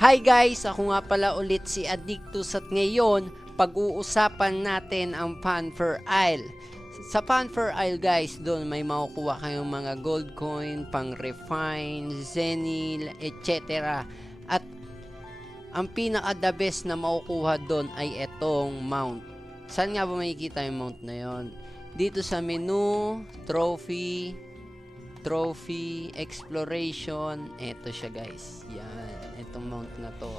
Hi guys! Ako nga pala ulit si Addictus at ngayon pag-uusapan natin ang Fanfare Isle. Sa Fanfare Isle guys, doon may makukuha kayong mga gold coin, pang refine, zenil, etc. At ang pinaka the best na makukuha doon ay etong mount. Saan nga ba makikita yung mount na yon? Dito sa menu, trophy, exploration, eto siya guys. Yan, etong mount na to.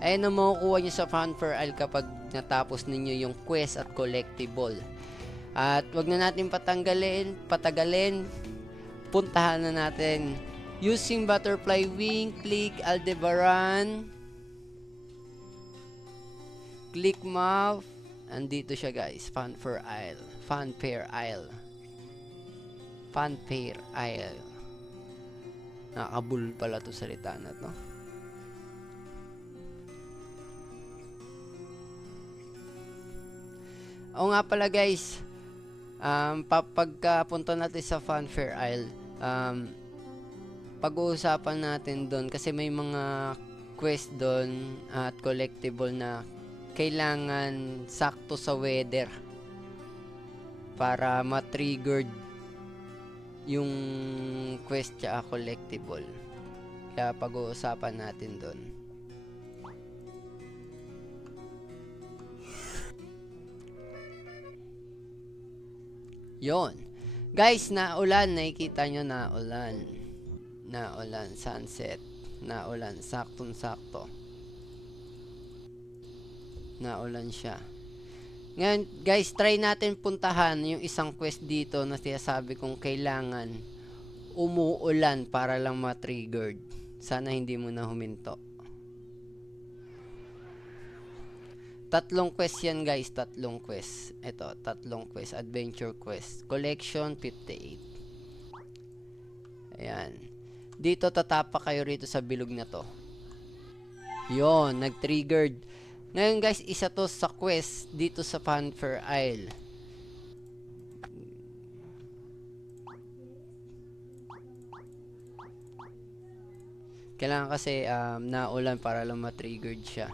Ayan ang makukuha nyo sa Fanfare Isle kapag natapos ninyo yung quest at collectible. At wag na natin patagalin. Puntahan na natin. Using butterfly wing, click Aldebaran. Click map. Andito siya guys, Fanfare Isle. Fanfare Isle. Nakakabul pala to salita na to. O nga pala guys, pagkapunta natin sa Fanfare Isle, pag-uusapan natin doon kasi may mga quest doon at collectible na kailangan sakto sa weather para ma-triggered yung quest tsaka collectible. Kaya pag-uusapan natin doon. Yon. Guys, naulan. Nakikita nyo naulan. Naulan, sunset. Naulan, saktong-sakto. Naulan siya. Ngayon, guys, try natin puntahan yung isang quest dito na sinasabi kong kailangan umuulan para lang ma-triggered. Sana hindi mo na huminto. Tatlong quest yan guys, tatlong quest. Ito, tatlong quest. Adventure quest. Collection 58. Ayan. Dito tatapak kayo rito sa bilog na to. Yon, nag-triggered. Ngayon guys, isa to sa quest dito sa Fanfare Isle. Kailangan kasi naulan para lang ma-triggered siya.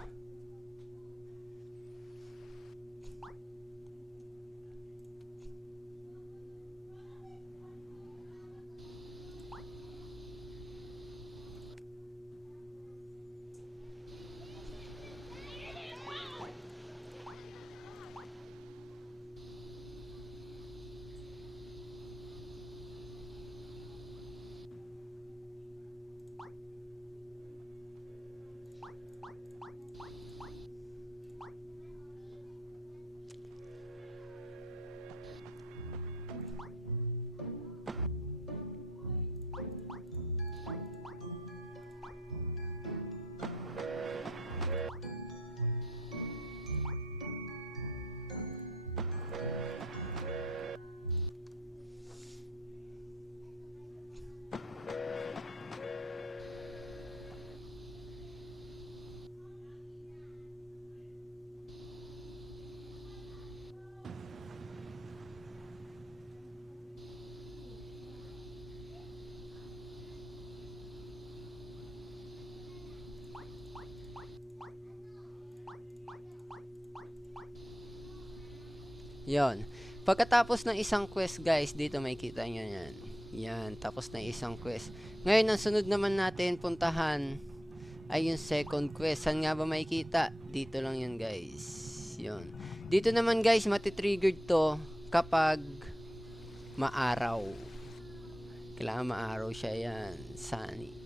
Yon. Pagkatapos ng isang quest guys, dito makikita nyo yan. Yan, tapos na isang quest. Ngayon, ang sunod naman natin puntahan ay yung second quest. Saan nga ba makikita? Dito lang yun guys. Yon. Dito naman guys, matitriggered to kapag maaraw. Kailangan maaraw siya yan. Sunny.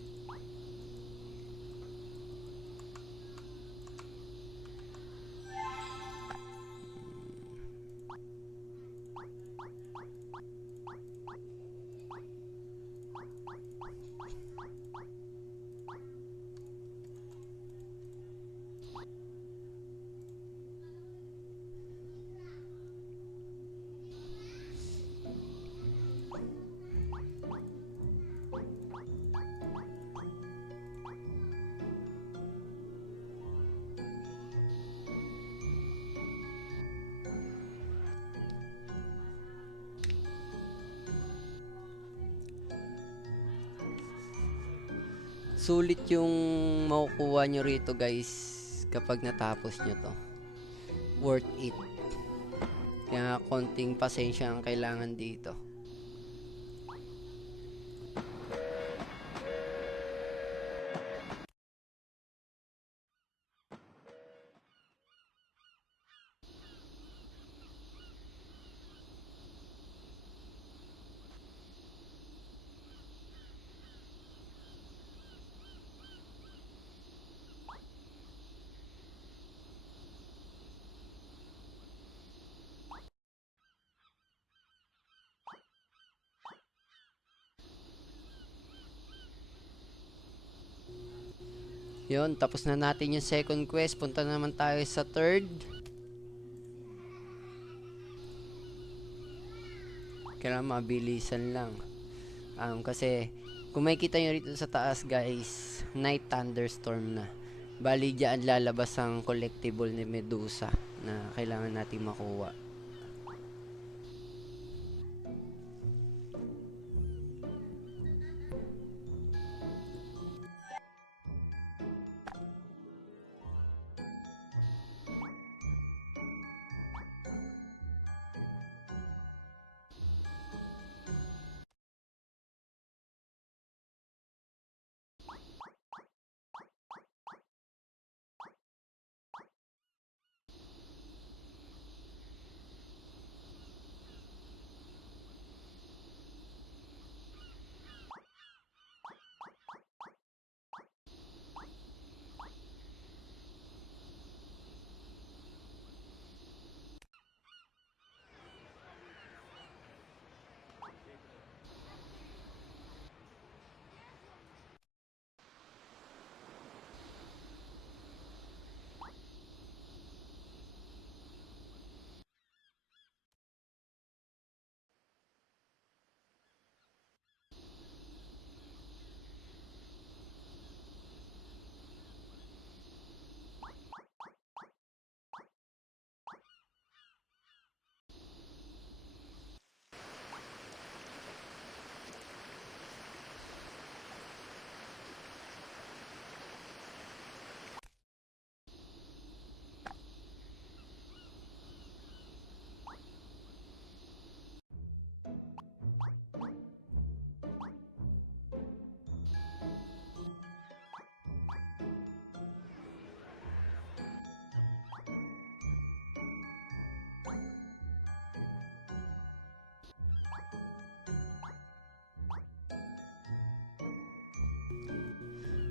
Sulit yung makukuha nyo rito guys kapag natapos nyo to. Worth it. Kaya konting pasensya ang kailangan dito. Yun, tapos na natin yung second quest. Punta naman tayo sa third. Kailangan mabilisan lang. Kasi kung makikita nyo rito sa taas guys, night thunderstorm na. Bali dyan lalabas ang collectible ni Medusa na kailangan natin makuha.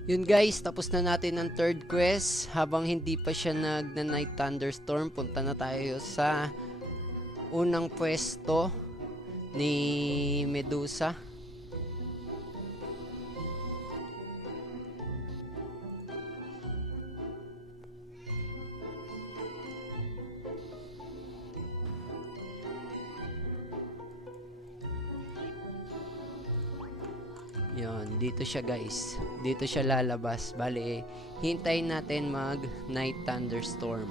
Yun guys, tapos na natin ang third quest. Habang hindi pa siya nag-night thunderstorm, punta na tayo sa unang pwesto ni Medusa. Yun, dito siya guys. Dito siya lalabas. Bale, hintayin natin mag night thunderstorm.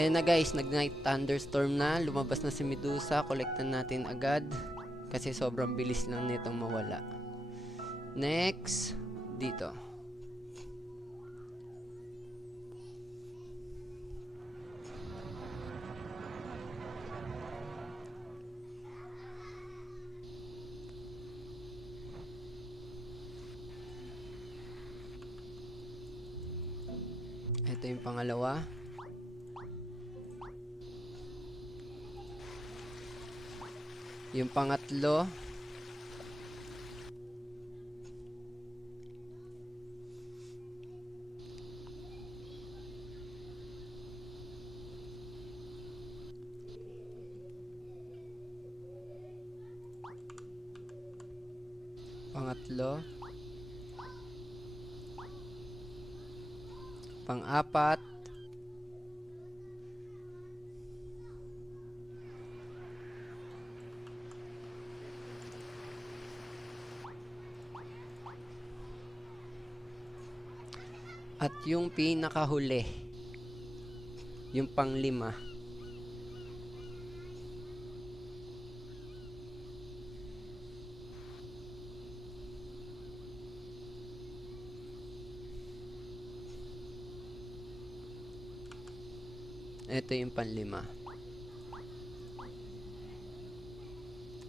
And na guys, nag night thunderstorm na. Lumabas na si Medusa. Kolektan natin agad. Kasi sobrang bilis lang nitong mawala. Next, dito. Ito yung pangalawa. Yung pangatlo. Pangatlo. Pang-apat. At yung pinakahuli, yung pang-lima. Ito yung panlima.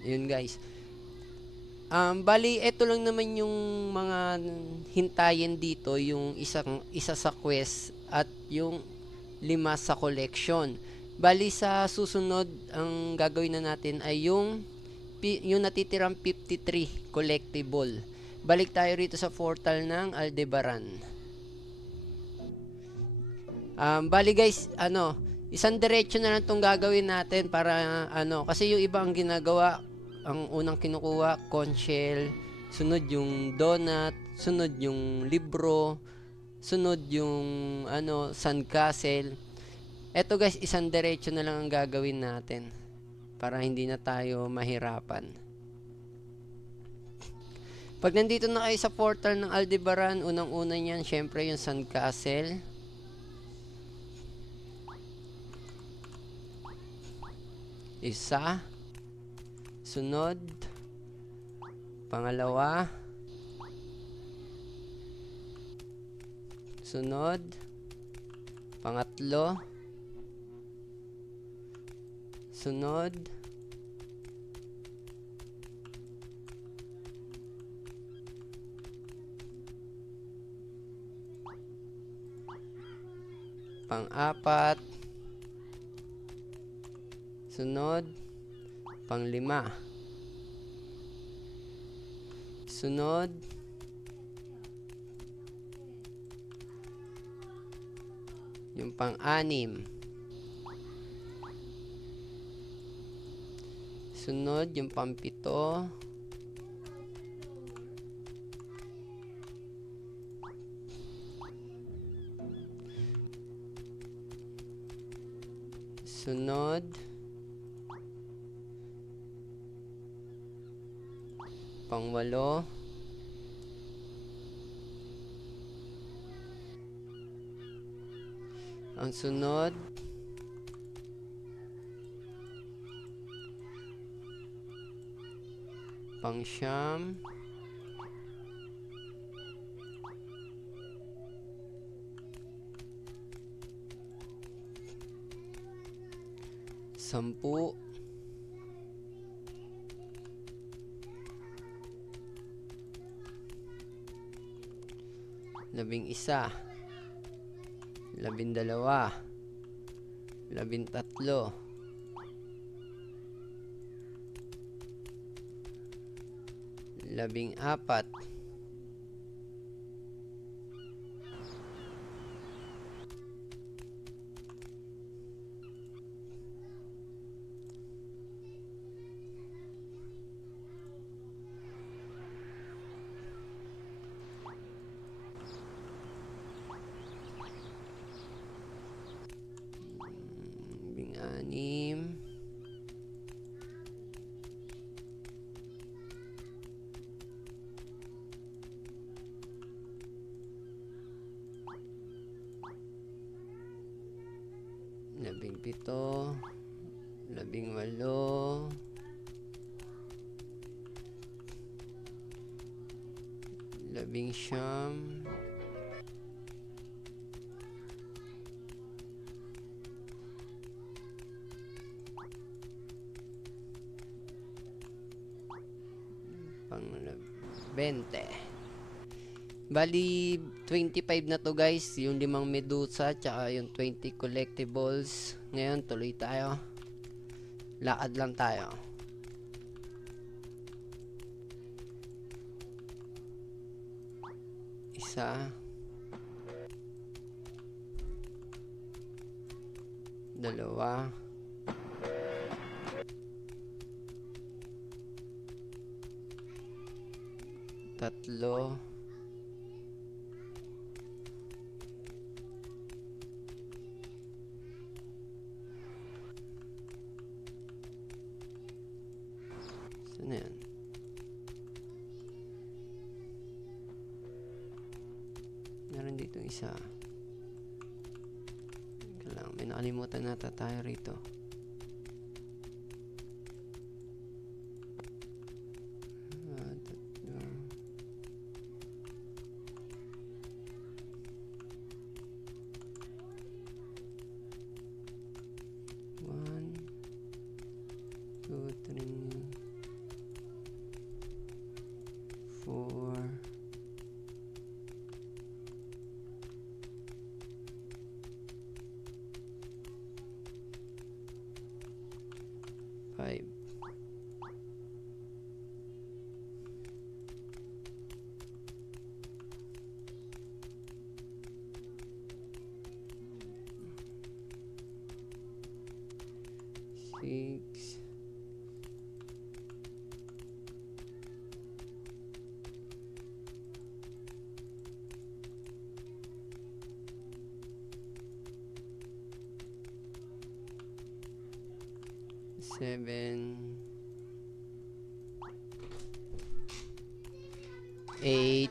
Yun guys. Bali, ito lang naman yung mga hintayin dito, yung isa sa quest at yung 5 sa collection. Bali, sa susunod, ang gagawin na natin ay yung natitirang 53 collectible. Balik tayo rito sa portal ng Aldebaran. Bali guys, isang diretso na lang itong gagawin natin para kasi yung iba ang ginagawa, ang unang kinukuha, conch shell, sunod yung donut, sunod yung libro, sunod yung sandcastle. Eto guys, isang diretso na lang ang gagawin natin para hindi na tayo mahirapan. Pag nandito na kayo sa portal ng Aldebaran, unang-una niyan, syempre yung sandcastle. Isa. Sunod. Pangalawa. Sunod. Pangatlo. Sunod. Pang-apat. Sunod. Pang-5. Sunod. Yung pang-6. Sunod yung pang-7. Sunod pang-8. Ang sunod pang-9. Sampu. Labing-isa. 12. 13. 14. Labing-anim. Labing-7. 18. 19. Pang-20. Bali, 25 na to guys. Yung 5 medusa, tsaka yung 20 collectibles. Ngayon, tuloy tayo. Lakad lang tayo. Isa. Dalawa. Tatlo. Saan na yan? Meron dito isa. May nakalimutan nata tayo rito. Tatlo. 6. Seven, 8,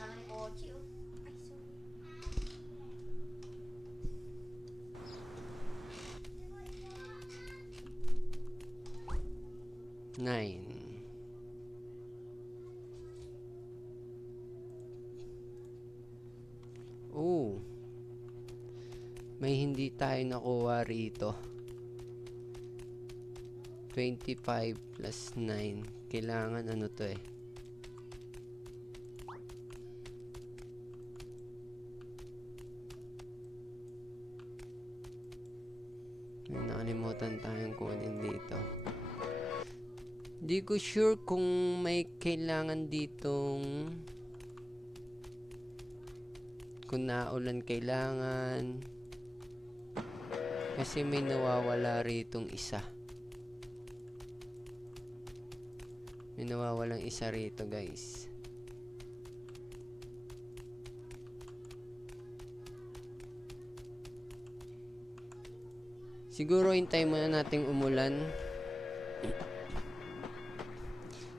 9. Oh, may hindi tayo nakuha rito. 25 plus 9. Kailangan ano to eh. May nakalimutan tayong kunin dito. Di ko sure kung may kailangan ditong kung naulan kailangan. Kasi may nawawala ritong isa. May nawawalang isa rito guys. Siguro hintayin muna nating umulan.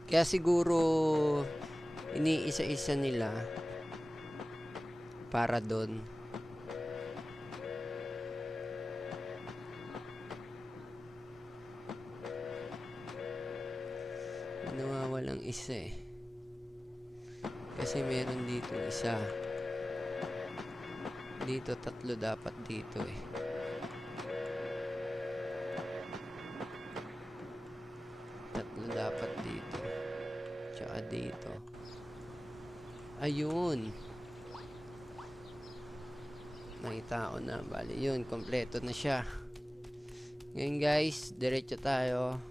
Kaya siguro iniisa-isa nila para doon. Nawawalang isa eh. Kasi meron dito isa. Dito tatlo dapat dito eh. Tatlo dapat dito. Tsaka dito. Ayun. Nakita ko na. Bali yun. Kompleto na siya. Ngayon guys, diretso tayo.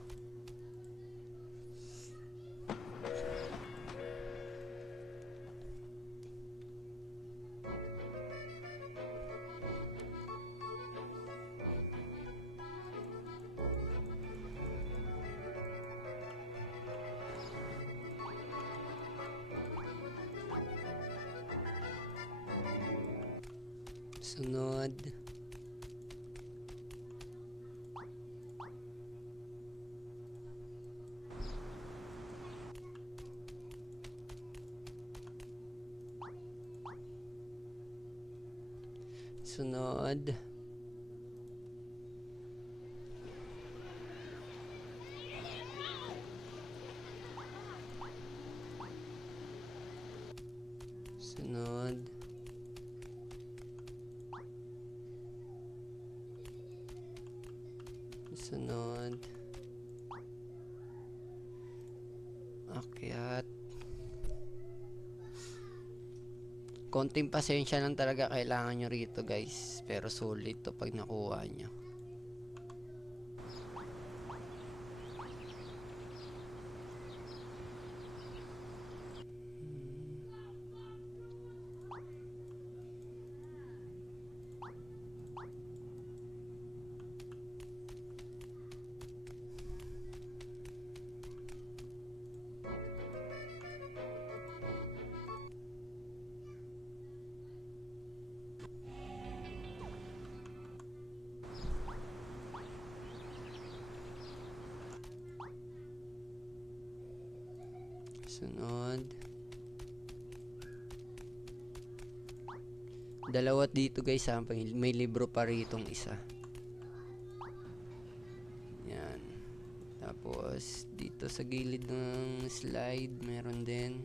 Sunod. Sunod. Sunod. Sunod. Akyat. Konting pasensya lang talaga kailangan nyo rito guys. Pero sulit to pag nakuha nyo. Sunod. Dalawa dito guys ha. May libro pa ritong isa. Yan. Tapos dito sa gilid ng slide meron din.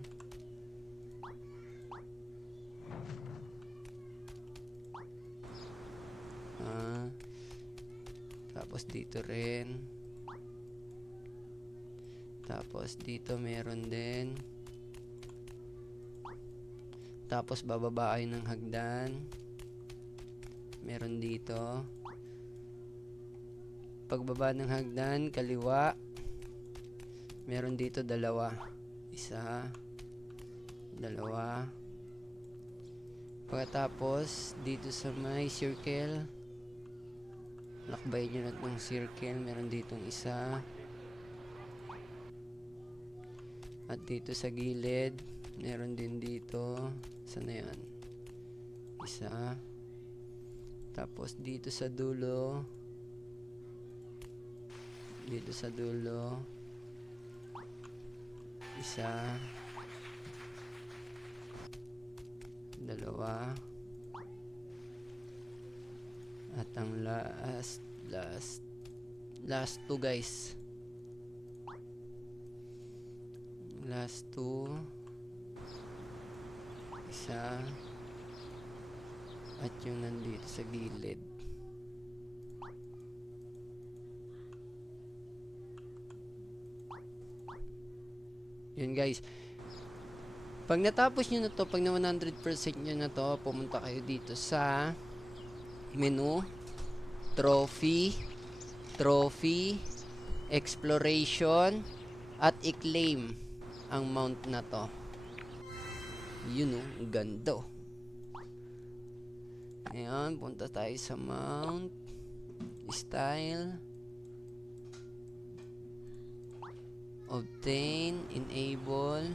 Tapos dito rin. Tapos dito meron din. Tapos bababa ay ng hagdan. Meron dito. Pagbaba ng hagdan, kaliwa. Meron dito dalawa. Isa. Dalawa. Pagkatapos, dito sa may circle. Lakbay nyo lahat ng circle. Meron ditong isa. At dito sa gilid, meron din dito. Saan na yan? Isa. Tapos dito sa dulo. Dito sa dulo. Isa. Dalawa. At ang last two guys. Last two. Isa. At yung nandito sa gilid. Yun guys. Pag natapos nyo na to, pag na 100% nyo na to, pumunta kayo dito sa menu, trophy, exploration, at i-claim ang mount na to. Yun o, ganda. Ayan, punta tayo sa mount, style, obtain, enable.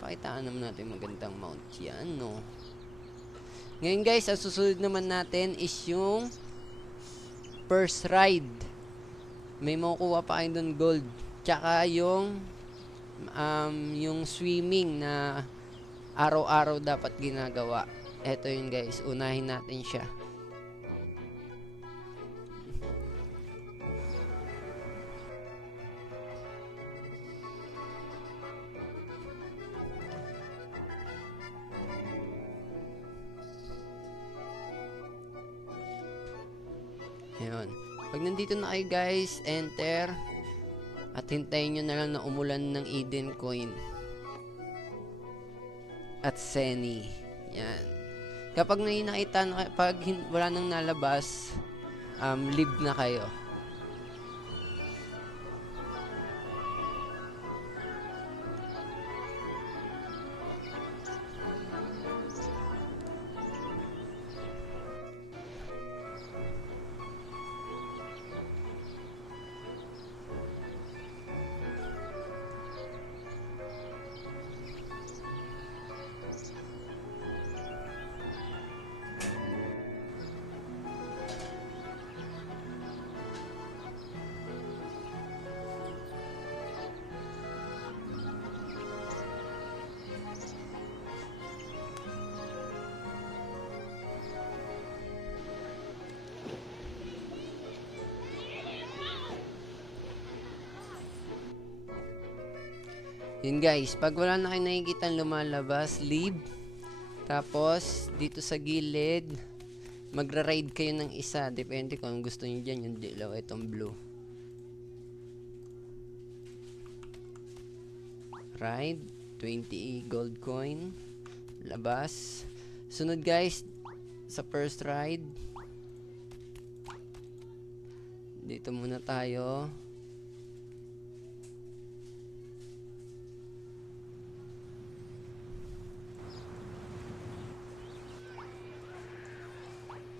Pakitaan naman natin magandang mount yan, no? Ngayon guys, ang susunod naman natin is yung first ride. May makukuha pa kayo doon gold. Tsaka yung swimming na araw-araw dapat ginagawa. Eto yun guys, unahin natin siya. Ayan. Pag nandito na kayo guys, enter. At hintayin nyo na lang na umulan ng Eden Coin. At Seni. Yan. Kapag nakita na, pag wala nang nalabas, leave na kayo. Yun guys, pag wala na kayo nakikita lumalabas, leave. Tapos, dito sa gilid, magra-ride kayo ng isa. Depende kung gusto nyo dyan, yung dilaw, itong blue. Ride, 20 gold coin. Labas. Sunod guys, sa first ride. Dito muna tayo.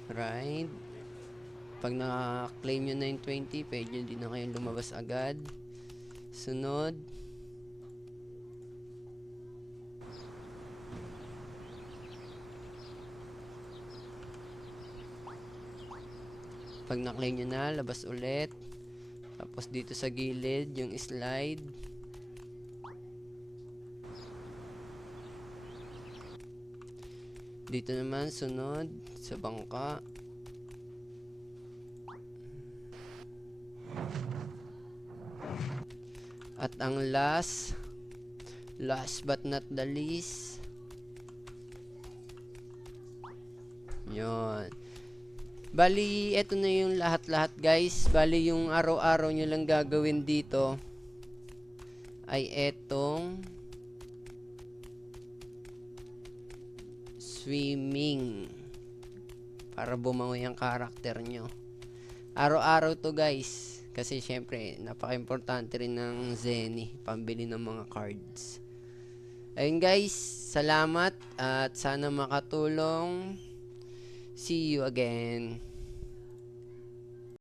Ride. Pag naka-claim nyo na yung 20, pwede din na kayong lumabas agad. Sunod. Pag na-claim nyo na, labas ulit. Tapos dito sa gilid, yung slide. Dito naman, sunod, sa bangka. At ang last but not the least, yun. Bali, eto na yung lahat-lahat guys. Bali, yung araw-araw nyo lang gagawin dito ay etong swimming para bumangoy ang karakter nyo. Araw-araw to guys, kasi syempre napaka-importante rin ng Zenny, pambili ng mga cards. Ayun guys, salamat at sana makatulong. See you again.